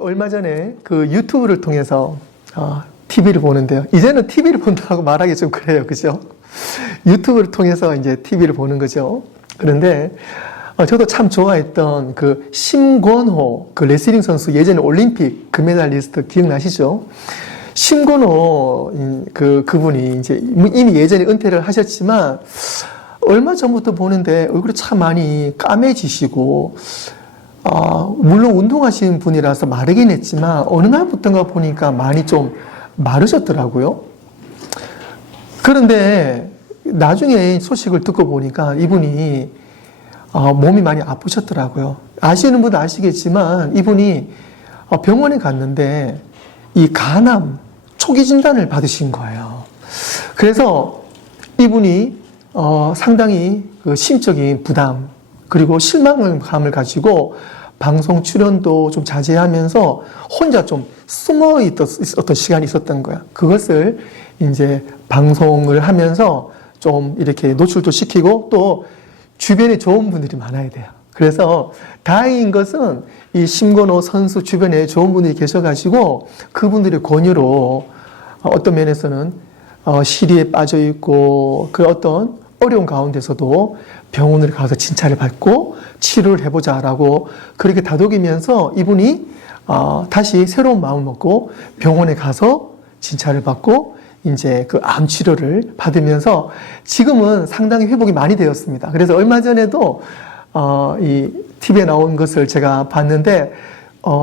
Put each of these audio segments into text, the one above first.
얼마 전에 유튜브를 통해서 TV를 보는데요. 이제는 TV를 본다고 말하기 좀 그래요. 그죠? 유튜브를 통해서 이제 TV를 보는 거죠. 그런데 저도 참 좋아했던 심권호 레슬링 선수, 예전에 올림픽 금메달리스트 기억나시죠? 심권호 그분이 이제 이미 예전에 은퇴를 하셨지만 얼마 전부터 보는데 얼굴이 참 많이 까매지시고 물론 운동하시는 분이라서 마르긴 했지만 어느 날부터인가 보니까 많이 좀 마르셨더라고요. 그런데 나중에 소식을 듣고 보니까 이분이 몸이 많이 아프셨더라고요. 아시는 분도 아시겠지만 이분이 병원에 갔는데 이 간암 초기 진단을 받으신 거예요. 그래서 이분이 상당히 심적인 부담 그리고 실망감을 가지고 방송 출연도 좀 자제하면서 혼자 좀 숨어 있었던 시간이 있었던 거야. 그것을 이제 방송을 하면서 좀 이렇게 노출도 시키고 또 주변에 좋은 분들이 많아야 돼요. 그래서 다행인 것은 이 심건호 선수 주변에 좋은 분들이 계셔가지고 그분들의 권유로 어떤 면에서는 시리에 빠져 있고 그 어떤 어려운 가운데서도 병원을 가서 진찰을 받고 치료를 해보자라고 그렇게 다독이면서 이분이 다시 새로운 마음을 먹고 병원에 가서 진찰을 받고 이제 암 치료를 받으면서 지금은 상당히 회복이 많이 되었습니다. 그래서 얼마 전에도 이 TV에 나온 것을 제가 봤는데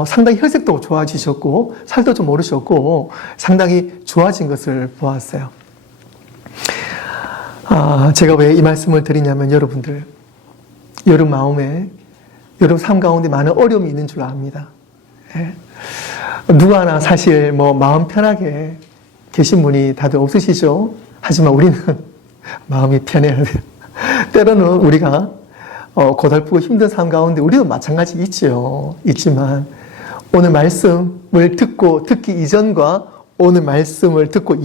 상당히 혈색도 좋아지셨고 살도 좀 오르셨고 상당히 좋아진 것을 보았어요. 제가 왜 이 말씀을 드리냐면 여러분들, 여러분 마음에, 여러분 삶 가운데 많은 어려움이 있는 줄 압니다. 예. 누구 하나 사실 마음 편하게 계신 분이 다들 없으시죠? 하지만 우리는 마음이 편해야 돼요. 때로는 우리가 고달프고 힘든 삶 가운데 우리도 마찬가지 있지만 오늘 말씀을 듣기 이전과 오늘 말씀을 듣고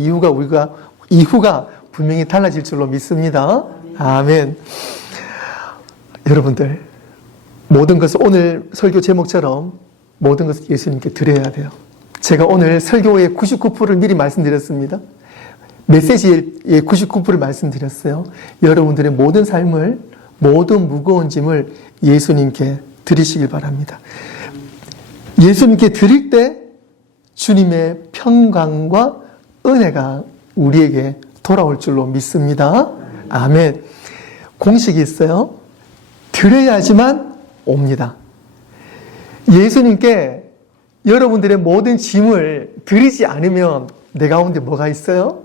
이후가 분명히 달라질 줄로 믿습니다. 아멘. 여러분들, 모든 것을 오늘 설교 제목처럼 모든 것을 예수님께 드려야 돼요. 제가 오늘 설교의 99%를 미리 말씀드렸습니다. 메시지의 99%를 말씀드렸어요. 여러분들의 모든 삶을, 모든 무거운 짐을 예수님께 드리시길 바랍니다. 예수님께 드릴 때 주님의 평강과 은혜가 우리에게 돌아올 줄로 믿습니다. 아멘. 공식이 있어요. 드려야지만 옵니다. 예수님께 여러분들의 모든 짐을 드리지 않으면 내 가운데 뭐가 있어요?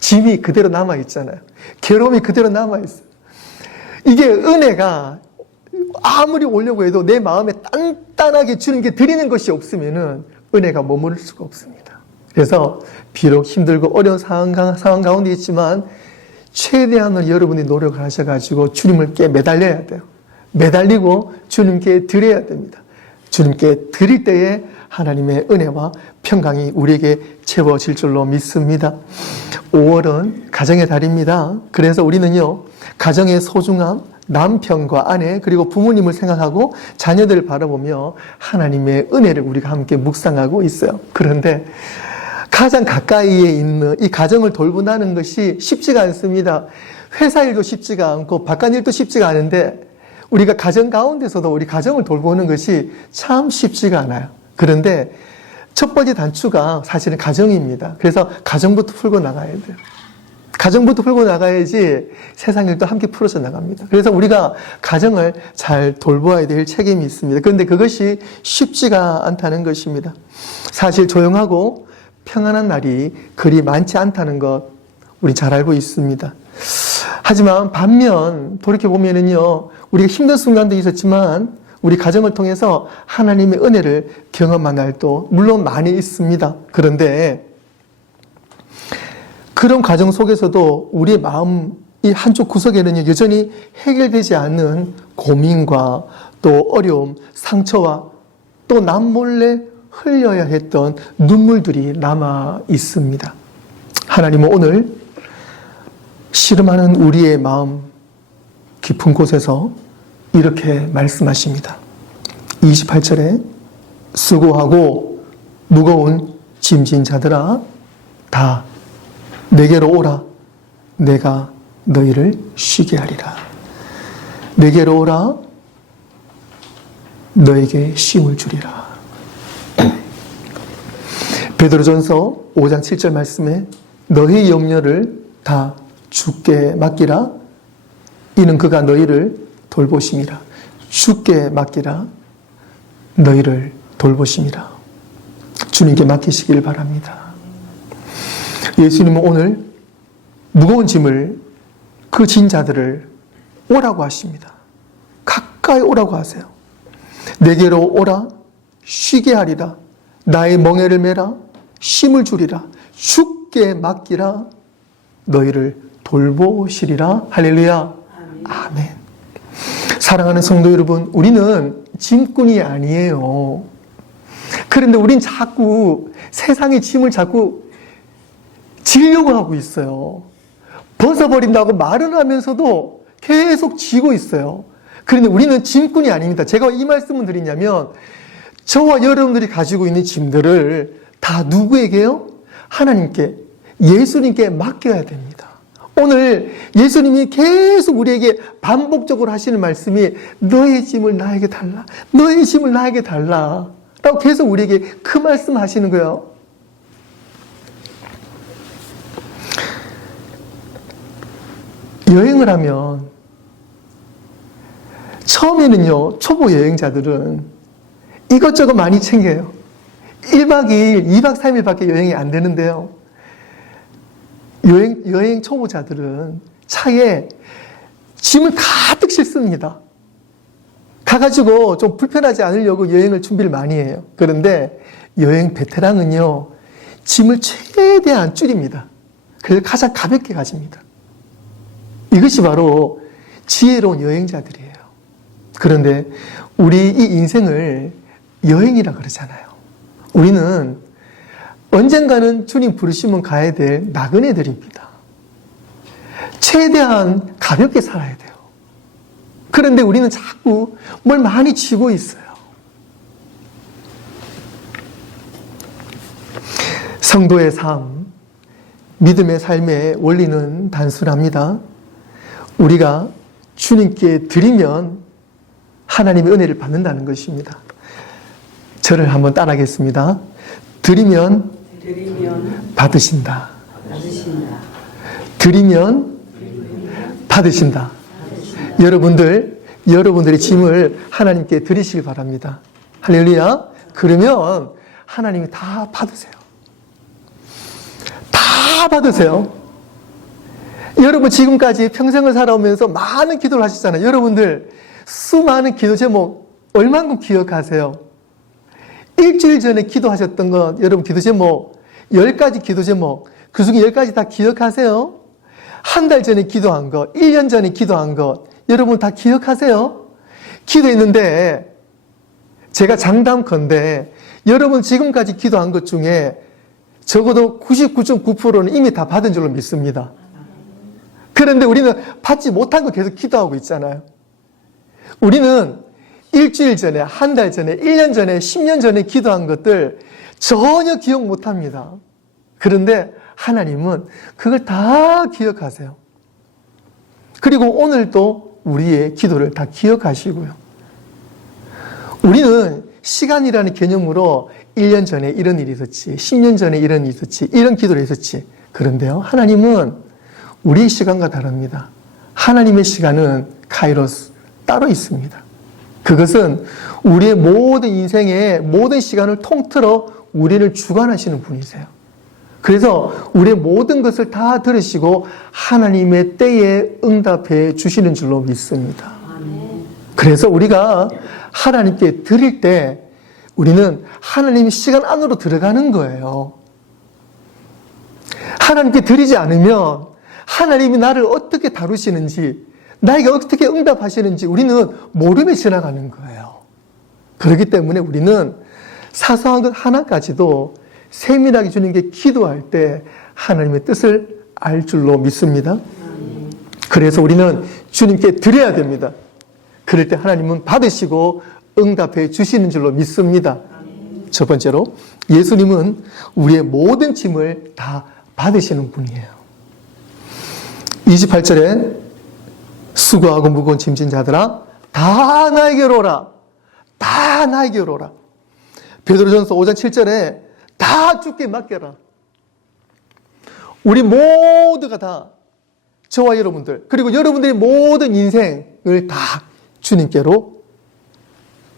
짐이 그대로 남아있잖아요. 괴로움이 그대로 남아있어요. 이게 은혜가 아무리 오려고 해도 내 마음에 단단하게 주님께 드리는 것이 없으면은 은혜가 머무를 수가 없습니다. 그래서 비록 힘들고 어려운 상황 가운데 있지만 최대한으로 여러분이 노력을 하셔가지고 주님께 매달려야 돼요. 매달리고 주님께 드려야 됩니다. 주님께 드릴 때에 하나님의 은혜와 평강이 우리에게 채워질 줄로 믿습니다. 5월은 가정의 달입니다. 그래서 우리는요, 가정의 소중함, 남편과 아내 그리고 부모님을 생각하고 자녀들을 바라보며 하나님의 은혜를 우리가 함께 묵상하고 있어요. 그런데 가장 가까이에 있는 이 가정을 돌본다는 것이 쉽지가 않습니다. 회사 일도 쉽지가 않고 바깥 일도 쉽지가 않은데 우리가 가정 가운데서도 우리 가정을 돌보는 것이 참 쉽지가 않아요. 그런데 첫 번째 단추가 사실은 가정입니다. 그래서 가정부터 풀고 나가야 돼요. 가정부터 풀고 나가야지 세상 일도 함께 풀어져 나갑니다. 그래서 우리가 가정을 잘 돌보아야 될 책임이 있습니다. 그런데 그것이 쉽지가 않다는 것입니다. 사실 조용하고 평안한 날이 그리 많지 않다는 것 우리 잘 알고 있습니다. 하지만 반면 돌이켜보면은요, 우리가 힘든 순간도 있었지만 우리 가정을 통해서 하나님의 은혜를 경험한 날도 물론 많이 있습니다. 그런데 그런 과정 속에서도 우리의 마음 이 한쪽 구석에는 여전히 해결되지 않는 고민과 또 어려움, 상처와 또 남몰래 흘려야 했던 눈물들이 남아 있습니다. 하나님은 오늘 씨름하는 우리의 마음 깊은 곳에서 이렇게 말씀하십니다. 28절에 수고하고 무거운 짐진 자들아 다 내게로 오라. 내가 너희를 쉬게 하리라. 내게로 오라. 너에게 쉼을 주리라. 베드로전서 5장 7절 말씀에 너희 염려를 다 주께 맡기라. 이는 그가 너희를 돌보심이라. 주께 맡기라. 너희를 돌보심이라. 주님께 맡기시길 바랍니다. 예수님은 오늘 무거운 짐을 그 진 자들을 오라고 하십니다. 가까이 오라고 하세요. 내게로 오라. 쉬게 하리라. 나의 멍에를 메라. 쉼을 주리라. 주께 맡기라. 너희를 돌보시리라. 할렐루야. 아멘. 사랑하는 성도 여러분, 우리는 짐꾼이 아니에요. 그런데 우린 자꾸 세상의 짐을 자꾸 지려고 하고 있어요. 벗어버린다고 말은 하면서도 계속 지고 있어요. 그런데 우리는 짐꾼이 아닙니다. 제가 이 말씀을 드리냐면 저와 여러분들이 가지고 있는 짐들을 다 누구에게요? 하나님께, 예수님께 맡겨야 됩니다. 오늘 예수님이 계속 우리에게 반복적으로 하시는 말씀이 너의 짐을 나에게 달라. 너의 짐을 나에게 달라. 라고 계속 우리에게 그 말씀 하시는 거예요. 여행을 하면 처음에는요, 초보 여행자들은 이것저것 많이 챙겨요. 1박 2일, 2박 3일밖에 여행이 안 되는데요. 여행 초보자들은 차에 짐을 가득 싣습니다. 가가지고 좀 불편하지 않으려고 여행을 준비를 많이 해요. 그런데 여행 베테랑은요, 짐을 최대한 줄입니다. 그래서 가장 가볍게 가집니다. 이것이 바로 지혜로운 여행자들이에요. 그런데 우리 이 인생을 여행이라 그러잖아요. 우리는 언젠가는 주님 부르시면 가야 될 나그네들입니다. 최대한 가볍게 살아야 돼요. 그런데 우리는 자꾸 뭘 많이 쥐고 있어요. 성도의 삶, 믿음의 삶의 원리는 단순합니다. 우리가 주님께 드리면 하나님의 은혜를 받는다는 것입니다. 저를 한번 따라하겠습니다. 드리면 받으신다. 드리면 받으신다. 여러분들의 짐을 하나님께 드리시기 바랍니다. 할렐루야. 그러면 하나님이 다 받으세요. 다 받으세요. 여러분 지금까지 평생을 살아오면서 많은 기도를 하셨잖아요. 여러분들 수많은 기도 제목 얼만큼 기억하세요? 일주일 전에 기도하셨던 것, 여러분 기도 제목 10가지 기도 제목, 그 중에 10가지 다 기억하세요? 한 달 전에 기도한 것, 1년 전에 기도한 것, 여러분 다 기억하세요? 기도했는데 제가 장담컨대 여러분 지금까지 기도한 것 중에 적어도 99.9%는 이미 다 받은 줄로 믿습니다. 그런데 우리는 받지 못한 거 계속 기도하고 있잖아요. 우리는 일주일 전에, 한 달 전에, 1년 전에, 10년 전에 기도한 것들 전혀 기억 못합니다. 그런데 하나님은 그걸 다 기억하세요. 그리고 오늘도 우리의 기도를 다 기억하시고요. 우리는 시간이라는 개념으로 1년 전에 이런 일이 있었지, 10년 전에 이런 일이 있었지, 이런 기도를 했었지. 그런데요, 하나님은 우리의 시간과 다릅니다. 하나님의 시간은 카이로스 따로 있습니다. 그것은 우리의 모든 인생의 모든 시간을 통틀어 우리를 주관하시는 분이세요. 그래서 우리의 모든 것을 다 들으시고 하나님의 때에 응답해 주시는 줄로 믿습니다. 그래서 우리가 하나님께 드릴 때 우리는 하나님의 시간 안으로 들어가는 거예요. 하나님께 드리지 않으면 하나님이 나를 어떻게 다루시는지, 나에게 어떻게 응답하시는지 우리는 모르며 지나가는 거예요. 그렇기 때문에 우리는 사소한 것 하나까지도 세밀하게 주님께 기도할 때 하나님의 뜻을 알 줄로 믿습니다. 그래서 우리는 주님께 드려야 됩니다. 그럴 때 하나님은 받으시고 응답해 주시는 줄로 믿습니다. 첫 번째로 예수님은 우리의 모든 짐을 다 받으시는 분이에요. 28절에 수고하고 무거운 짐진 자들아 다 나에게로 오라. 다 나에게로 오라. 베드로전서 5장 7절에 다 주께 맡겨라. 우리 모두가 다 저와 여러분들 그리고 여러분들의 모든 인생을 다 주님께로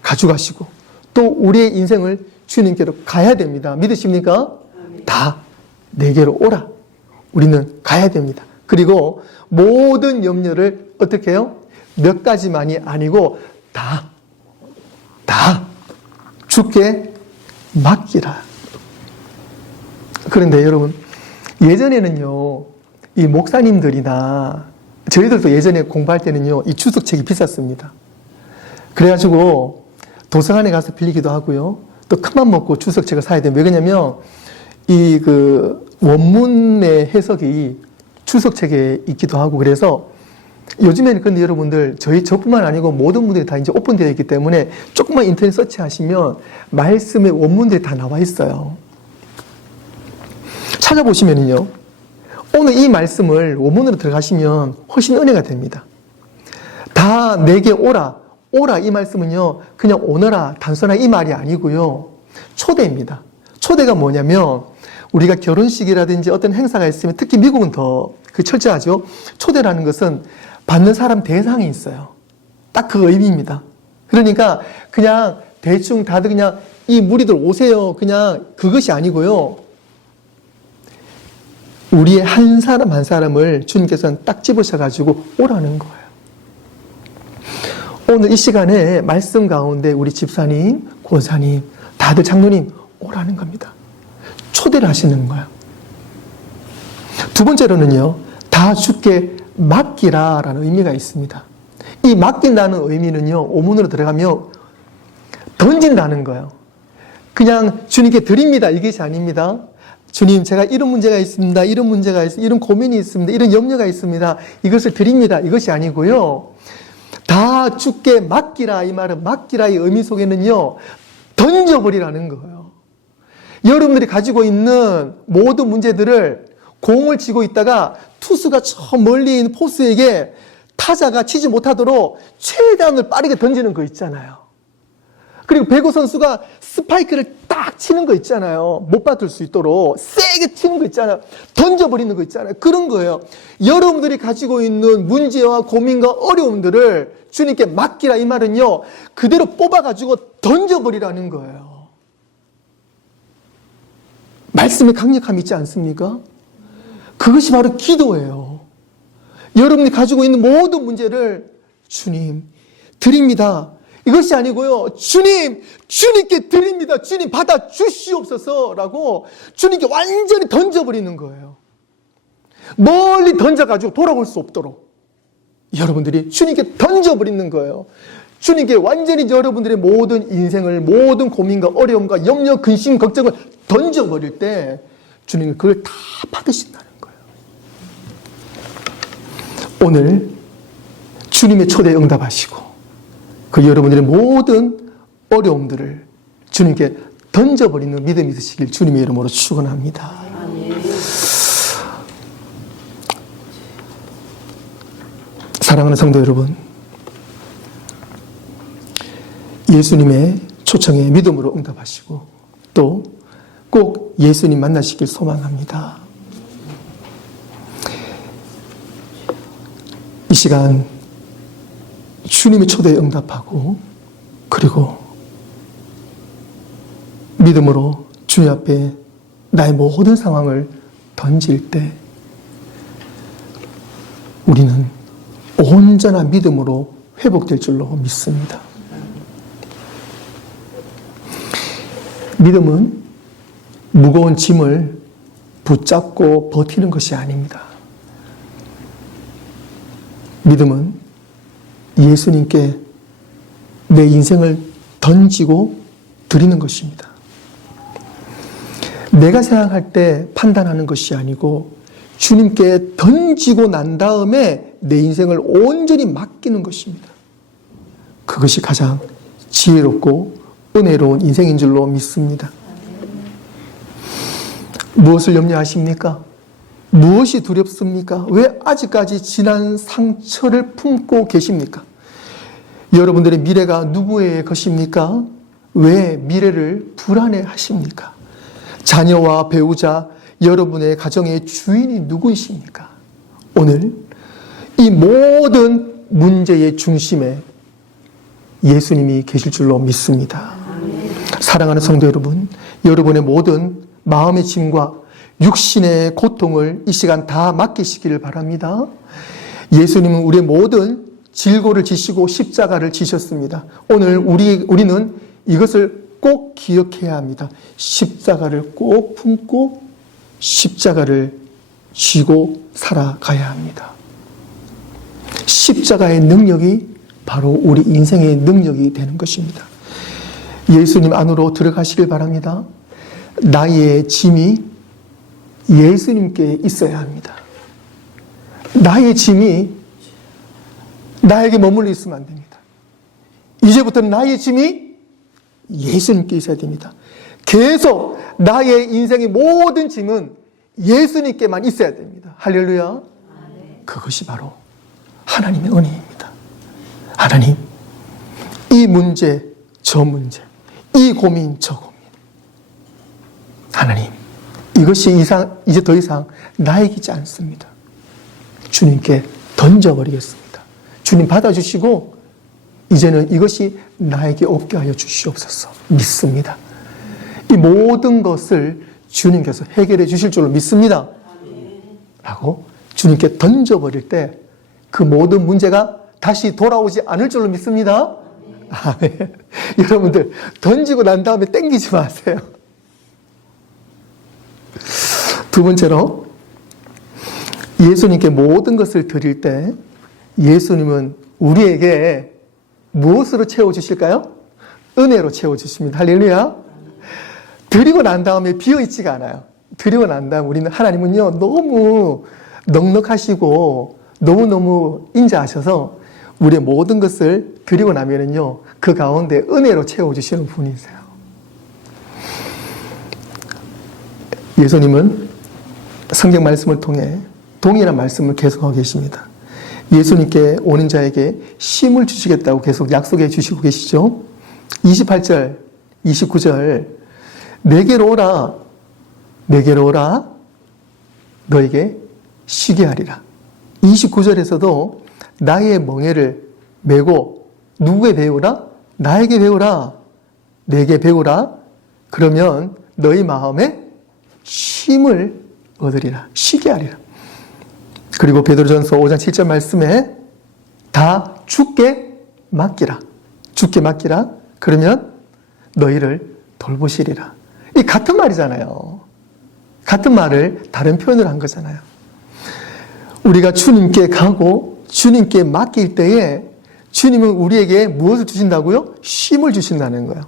가져가시고 또 우리의 인생을 주님께로 가야 됩니다. 믿으십니까? 다 내게로 오라. 우리는 가야 됩니다. 그리고 모든 염려를 어떻게 해요? 몇 가지만이 아니고 다 주께 맡기라. 그런데 여러분 예전에는요 이 목사님들이나 저희들도 예전에 공부할 때는요 이 주석책이 비쌌습니다. 그래가지고 도서관에 가서 빌리기도 하고요 또 큰맘 먹고 주석책을 사야 돼요. 왜 그러냐면 이 그 원문의 해석이 주석책에 있기도 하고 그래서 요즘에는 근데 여러분들 저뿐만 아니고 모든 분들이 다 이제 오픈되어 있기 때문에 조금만 인터넷 서치하시면 말씀의 원문들이 다 나와 있어요. 찾아보시면은요 오늘 이 말씀을 원문으로 들어가시면 훨씬 은혜가 됩니다. 다 내게 오라. 오라 이 말씀은요 그냥 오너라 단순한 이 말이 아니고요 초대입니다. 초대가 뭐냐면 우리가 결혼식이라든지 어떤 행사가 있으면 특히 미국은 더 철저하죠. 초대라는 것은 받는 사람 대상이 있어요. 딱 그 의미입니다. 그러니까 그냥 대충 다들 그냥 이 무리들 오세요 그냥 그것이 아니고요 우리의 한 사람 한 사람을 주님께서는 딱 집으셔가지고 오라는 거예요. 오늘 이 시간에 말씀 가운데 우리 집사님, 권사님, 다들 장로님 오라는 겁니다. 초대를 하시는 거예요. 두 번째로는요, 다 주께 맡기라라는 의미가 있습니다. 이 맡긴다는 의미는요, 오문으로 들어가면 던진다는 거예요. 그냥 주님께 드립니다. 이것이 아닙니다. 주님, 제가 이런 문제가 있습니다. 이런 문제가 있습니다. 이런 고민이 있습니다. 이런 염려가 있습니다. 이것을 드립니다. 이것이 아니고요. 다 주께 맡기라. 이 말은 맡기라의 의미 속에는요. 던져버리라는 거예요. 여러분들이 가지고 있는 모든 문제들을 공을 쥐고 있다가 투수가 저 멀리 있는 포수에게 타자가 치지 못하도록 최대한을 빠르게 던지는 거 있잖아요. 그리고 배구 선수가 스파이크를 딱 치는 거 있잖아요. 못 받을 수 있도록 세게 치는 거 있잖아요. 던져버리는 거 있잖아요. 그런 거예요. 여러분들이 가지고 있는 문제와 고민과 어려움들을 주님께 맡기라 이 말은요. 그대로 뽑아가지고 던져버리라는 거예요. 말씀의 강력함이 있지 않습니까? 그것이 바로 기도예요. 여러분이 가지고 있는 모든 문제를 주님 드립니다. 이것이 아니고요. 주님, 주님께 드립니다. 주님 받아 주시옵소서라고 주님께 완전히 던져버리는 거예요. 멀리 던져가지고 돌아올 수 없도록 여러분들이 주님께 던져버리는 거예요. 주님께 완전히 여러분들의 모든 인생을 모든 고민과 어려움과 염려, 근심, 걱정을 던져버릴 때 주님은 그걸 다 받으신다는 거예요. 오늘 주님의 초대에 응답하시고 그 여러분들의 모든 어려움들을 주님께 던져버리는 믿음이 있으시길 주님의 이름으로 축원합니다. 사랑하는 성도 여러분, 예수님의 초청에 믿음으로 응답하시고 또 꼭 예수님 만나시길 소망합니다. 이 시간 주님의 초대에 응답하고 그리고 믿음으로 주님 앞에 나의 모든 상황을 던질 때 우리는 온전한 믿음으로 회복될 줄로 믿습니다. 믿음은 무거운 짐을 붙잡고 버티는 것이 아닙니다. 믿음은 예수님께 내 인생을 던지고 드리는 것입니다. 내가 생각할 때 판단하는 것이 아니고 주님께 던지고 난 다음에 내 인생을 온전히 맡기는 것입니다. 그것이 가장 지혜롭고 은혜로운 인생인 줄로 믿습니다. 무엇을 염려하십니까? 무엇이 두렵습니까? 왜 아직까지 지난 상처를 품고 계십니까? 여러분들의 미래가 누구의 것입니까? 왜 미래를 불안해하십니까? 자녀와 배우자, 여러분의 가정의 주인이 누구이십니까? 오늘 이 모든 문제의 중심에 예수님이 계실 줄로 믿습니다. 사랑하는 성도 여러분, 여러분의 모든 마음의 짐과 육신의 고통을 이 시간 다 맡기시기를 바랍니다. 예수님은 우리의 모든 질고를 지시고 십자가를 지셨습니다. 오늘 우리는 이것을 꼭 기억해야 합니다. 십자가를 꼭 품고 십자가를 쥐고 살아가야 합니다. 십자가의 능력이 바로 우리 인생의 능력이 되는 것입니다. 예수님 안으로 들어가시길 바랍니다. 나의 짐이 예수님께 있어야 합니다. 나의 짐이 나에게 머물러 있으면 안 됩니다. 이제부터는 나의 짐이 예수님께 있어야 됩니다. 계속 나의 인생의 모든 짐은 예수님께만 있어야 됩니다. 할렐루야. 그것이 바로 하나님의 은혜입니다. 하나님, 이 문제, 저 문제, 이 고민, 저 고민. 하나님, 이것이 이제 더 이상 나에게지 않습니다. 주님께 던져버리겠습니다. 주님 받아주시고 이제는 이것이 나에게 없게 하여 주시옵소서. 믿습니다. 이 모든 것을 주님께서 해결해 주실 줄로 믿습니다. 라고 주님께 던져버릴 때 그 모든 문제가 다시 돌아오지 않을 줄로 믿습니다. 아멘. 여러분들 던지고 난 다음에 땡기지 마세요. 두 번째로 예수님께 모든 것을 드릴 때 예수님은 우리에게 무엇으로 채워주실까요? 은혜로 채워주십니다. 할렐루야. 드리고 난 다음에 비어있지가 않아요. 드리고 난 다음에 우리는 하나님은요 너무 넉넉하시고 너무너무 인자하셔서 우리의 모든 것을 드리고 나면은요 그 가운데 은혜로 채워주시는 분이세요. 예수님은 성경 말씀을 통해 동일한 말씀을 계속하고 계십니다. 예수님께 오는 자에게 쉼을 주시겠다고 계속 약속해 주시고 계시죠. 28절, 29절 내게로 오라, 내게로 오라, 너에게 쉬게 하리라. 29절에서도 나의 멍에를 메고 누구에 배우라? 나에게 배우라, 내게 배우라. 그러면 너희 마음에 쉼을 얻으리라, 쉬게 하리라. 그리고 베드로전서 5장 7절 말씀에 다 주께 맡기라, 주께 맡기라. 그러면 너희를 돌보시리라. 이 같은 말이잖아요. 같은 말을 다른 표현으로 한 거잖아요. 우리가 주님께 가고 주님께 맡길 때에 주님은 우리에게 무엇을 주신다고요? 쉼을 주신다는 거예요.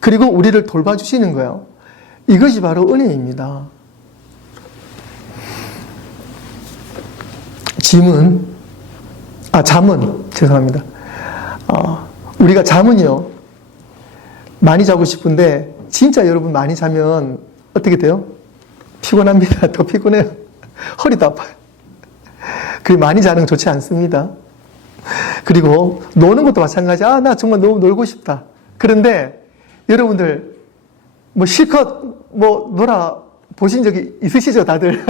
그리고 우리를 돌봐주시는 거예요. 이것이 바로 은혜입니다. 잠은, 죄송합니다. 우리가 잠은요, 많이 자고 싶은데, 진짜 여러분 많이 자면 어떻게 돼요? 피곤합니다. 더 피곤해요. 허리도 아파요. 그리고 많이 자는 건 좋지 않습니다. 그리고 노는 것도 마찬가지. 나 정말 너무 놀고 싶다. 그런데 여러분들, 실컷 놀아 보신 적이 있으시죠, 다들?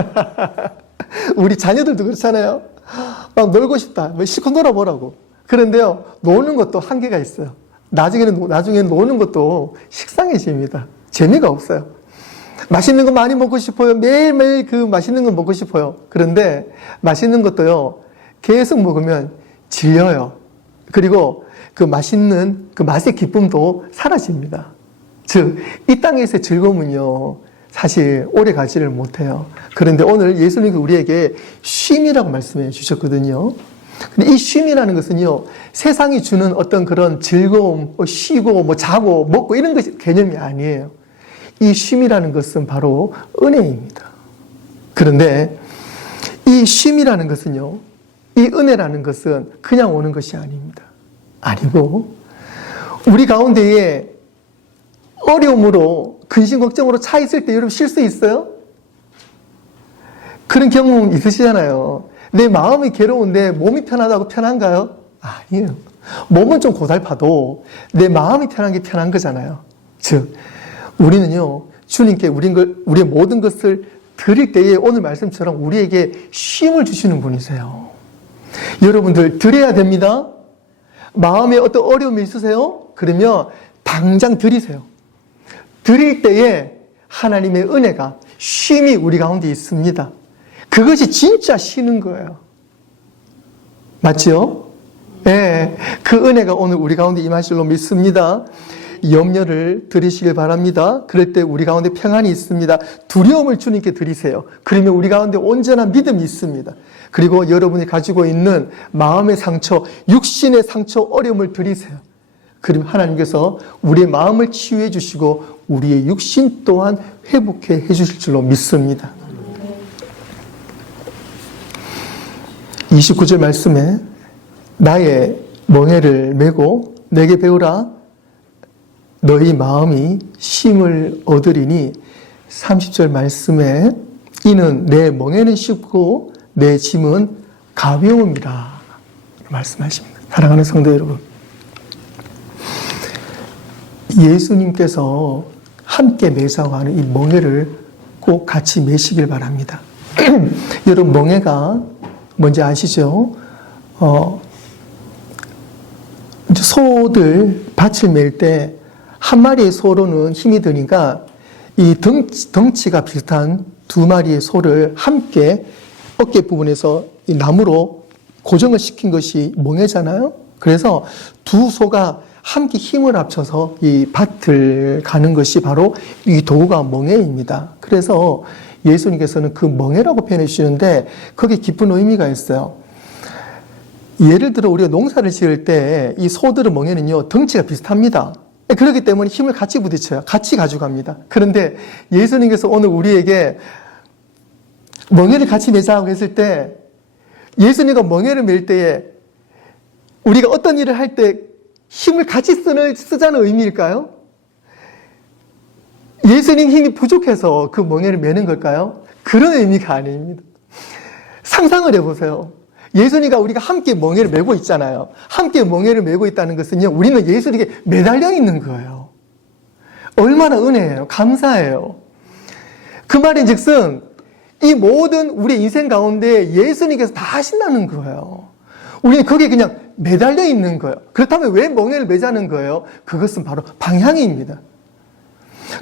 우리 자녀들도 그렇잖아요. 놀고 싶다. 실컷 놀아보라고. 그런데요, 노는 것도 한계가 있어요. 나중에는 노는 것도 식상해집니다. 재미가 없어요. 맛있는 거 많이 먹고 싶어요. 매일매일 그 맛있는 거 먹고 싶어요. 그런데 맛있는 것도요, 계속 먹으면 질려요. 그리고 그 맛있는 그 맛의 기쁨도 사라집니다. 즉, 이 땅에서의 즐거움은요, 사실 오래 가지를 못해요. 그런데 오늘 예수님이 우리에게 쉼이라고 말씀해 주셨거든요. 근데 이 쉼이라는 것은요, 세상이 주는 어떤 그런 즐거움, 쉬고, 자고, 먹고 이런 것이 개념이 아니에요. 이 쉼이라는 것은 바로 은혜입니다. 그런데 이 쉼이라는 것은요, 이 은혜라는 것은 그냥 오는 것이 아닙니다. 아니고, 우리 가운데에 어려움으로 근심 걱정으로 차 있을 때 여러분 쉴 수 있어요? 그런 경험 있으시잖아요. 내 마음이 괴로운데 몸이 편하다고 편한가요? 아니에요. 몸은 좀 고달파도 내 마음이 편한 게 편한 거잖아요. 즉 우리는요 주님께 우리의 모든 것을 드릴 때에 오늘 말씀처럼 우리에게 쉼을 주시는 분이세요. 여러분들 드려야 됩니다. 마음에 어떤 어려움이 있으세요? 그러면 당장 드리세요. 드릴 때에 하나님의 은혜가 쉼이 우리 가운데 있습니다. 그것이 진짜 쉬는 거예요. 맞죠? 네, 그 은혜가 오늘 우리 가운데 임할 줄로 믿습니다. 염려를 드리시길 바랍니다. 그럴 때 우리 가운데 평안이 있습니다. 두려움을 주님께 드리세요. 그러면 우리 가운데 온전한 믿음이 있습니다. 그리고 여러분이 가지고 있는 마음의 상처, 육신의 상처, 어려움을 드리세요. 그러면 하나님께서 우리의 마음을 치유해 주시고 우리의 육신 또한 회복해 주실 줄로 믿습니다. 29절 말씀에 나의 멍에를 메고 내게 배우라 너희 마음이 쉼을 얻으리니 30절 말씀에 이는 내 멍에는 쉽고 내 짐은 가벼움이라 말씀하십니다. 사랑하는 성도 여러분, 예수님께서 함께 매사고 하는 이 멍에를 꼭 같이 매시길 바랍니다. 여러분 멍에가 뭔지 아시죠? 소들 밭을 맬 때 한 마리의 소로는 힘이 드니까 이 덩치가 비슷한 두 마리의 소를 함께 어깨 부분에서 이 나무로 고정을 시킨 것이 멍에잖아요. 그래서 두 소가 함께 힘을 합쳐서 이 밭을 가는 것이 바로 이 도구가 멍에입니다. 그래서 예수님께서는 그 멍에라고 표현해 주시는데 거기에 깊은 의미가 있어요. 예를 들어 우리가 농사를 지을 때 이 소들의 멍에는요 덩치가 비슷합니다. 그렇기 때문에 힘을 같이 부딪혀요. 같이 가져갑니다. 그런데 예수님께서 오늘 우리에게 멍에를 같이 매자고 했을 때 예수님과 멍에를 맬 때에 우리가 어떤 일을 할 때 힘을 같이 쓰자는 의미일까요? 예수님 힘이 부족해서 그 멍에를 매는 걸까요? 그런 의미가 아닙니다. 상상을 해보세요. 예수님과 우리가 함께 멍에를 메고 있잖아요. 함께 멍에를 메고 있다는 것은요, 우리는 예수님께 매달려 있는 거예요. 얼마나 은혜예요. 감사해요. 그 말인 즉슨 이 모든 우리 인생 가운데 예수님께서 다 하신다는 거예요. 우리는 거기에 그냥 매달려 있는 거예요. 그렇다면 왜 멍에를 매자는 거예요? 그것은 바로 방향입니다.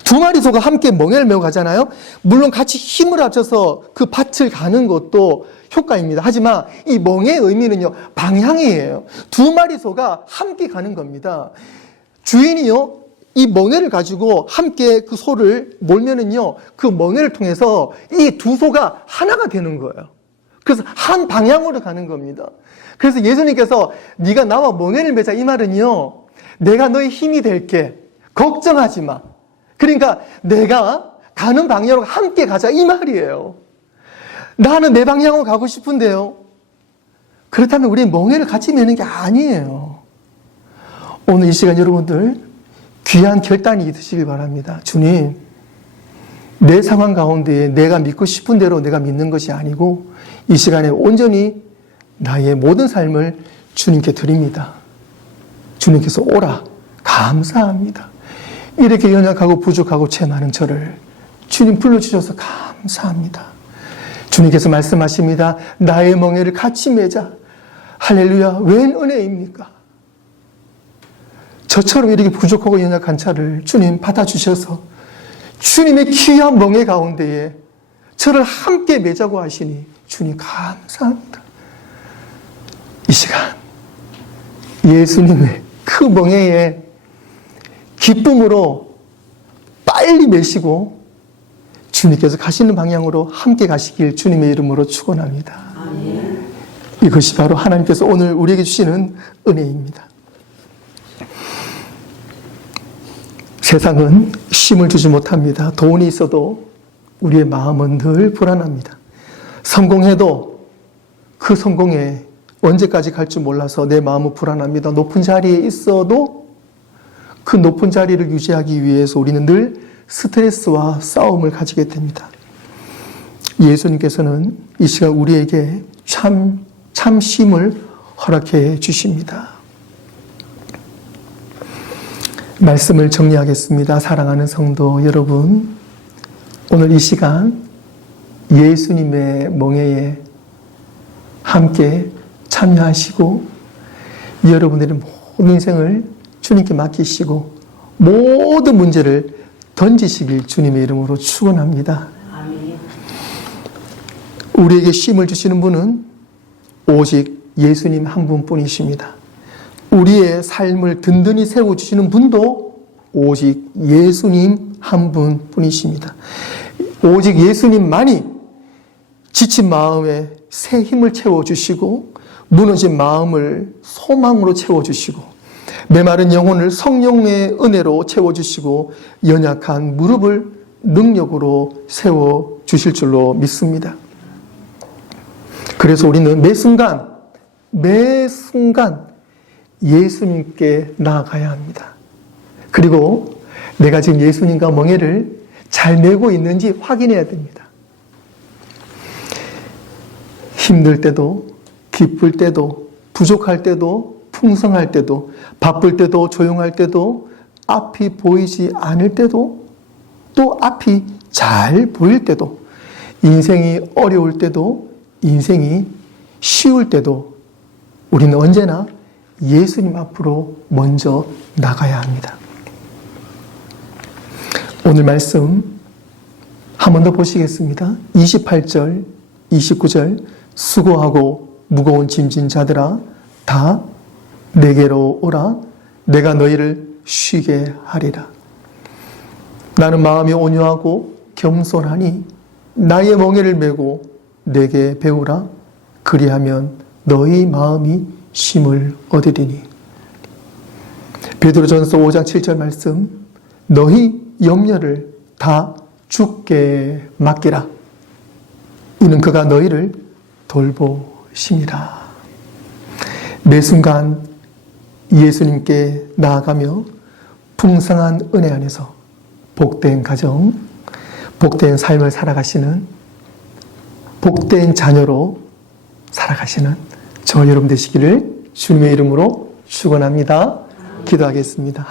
두 마리 소가 함께 멍에를 메고 가잖아요. 물론 같이 힘을 합쳐서 그 밭을 가는 것도 효과입니다. 하지만 이 멍에의 의미는요, 방향이에요. 두 마리 소가 함께 가는 겁니다. 주인이요, 이 멍에를 가지고 함께 그 소를 몰면은요, 그 멍에를 통해서 이 두 소가 하나가 되는 거예요. 그래서 한 방향으로 가는 겁니다. 그래서 예수님께서 네가 나와 멍에를 매자 이 말은요, 내가 너의 힘이 될게. 걱정하지 마. 그러니까 내가 가는 방향으로 함께 가자 이 말이에요. 나는 내 방향으로 가고 싶은데요. 그렇다면 우리는 멍에를 같이 매는 게 아니에요. 오늘 이 시간 여러분들 귀한 결단이 있으시길 바랍니다. 주님, 내 상황 가운데 내가 믿고 싶은 대로 내가 믿는 것이 아니고 이 시간에 온전히 나의 모든 삶을 주님께 드립니다. 주님께서 오라. 감사합니다. 이렇게 연약하고 부족하고 죄 많은 저를 주님 불러주셔서 감사합니다. 주님께서 말씀하십니다. 나의 멍에를 같이 매자. 할렐루야. 웬 은혜입니까? 저처럼 이렇게 부족하고 연약한 자를 주님 받아주셔서 주님의 귀한 멍에 가운데에 저를 함께 매자고 하시니 주님 감사합니다. 이 시간 예수님의 그 멍에에 기쁨으로 빨리 매시고 주님께서 가시는 방향으로 함께 가시길 주님의 이름으로 축원합니다. 아멘. 이것이 바로 하나님께서 오늘 우리에게 주시는 은혜입니다. 세상은 쉼을 주지 못합니다. 돈이 있어도 우리의 마음은 늘 불안합니다. 성공해도 그 성공에 언제까지 갈 줄 몰라서 내 마음은 불안합니다. 높은 자리에 있어도 그 높은 자리를 유지하기 위해서 우리는 늘 스트레스와 싸움을 가지게 됩니다. 예수님께서는 이 시간 우리에게 참심을 허락해 주십니다. 말씀을 정리하겠습니다. 사랑하는 성도 여러분, 오늘 이 시간 예수님의 멍에에 함께 참여하시고 여러분들의 모든 인생을 주님께 맡기시고 모든 문제를 던지시길 주님의 이름으로 축원합니다. 아멘. 우리에게 쉼을 주시는 분은 오직 예수님 한 분뿐이십니다. 우리의 삶을 든든히 세워주시는 분도 오직 예수님 한 분뿐이십니다. 오직 예수님만이 지친 마음에 새 힘을 채워주시고 무너진 마음을 소망으로 채워주시고 메마른 영혼을 성령의 은혜로 채워주시고 연약한 무릎을 능력으로 세워주실 줄로 믿습니다. 그래서 우리는 매 순간 예수님께 나아가야 합니다. 그리고 내가 지금 예수님과 멍에를 잘 메고 있는지 확인해야 됩니다. 힘들 때도, 기쁠 때도, 부족할 때도, 풍성할 때도, 바쁠 때도, 조용할 때도, 앞이 보이지 않을 때도, 또 앞이 잘 보일 때도, 인생이 어려울 때도, 인생이 쉬울 때도 우리는 언제나 예수님 앞으로 먼저 나가야 합니다. 오늘 말씀 한 번 더 보시겠습니다. 28절, 29절 수고하고 무거운 짐진 자들아 다 내게로 오라 내가 너희를 쉬게 하리라. 나는 마음이 온유하고 겸손하니 나의 멍에를 메고 내게 배우라. 그리하면 너희 마음이 쉼을 얻으리니. 베드로전서 5장 7절 말씀 너희 염려를 다 주께 맡기라. 이는 그가 너희를 돌보심이라. 매 순간 예수님께 나아가며 풍성한 은혜 안에서 복된 가정, 복된 삶을 살아가시는 복된 자녀로 살아가시는 저 여러분 되시기를 주님의 이름으로 축원합니다. 기도하겠습니다. 하나님.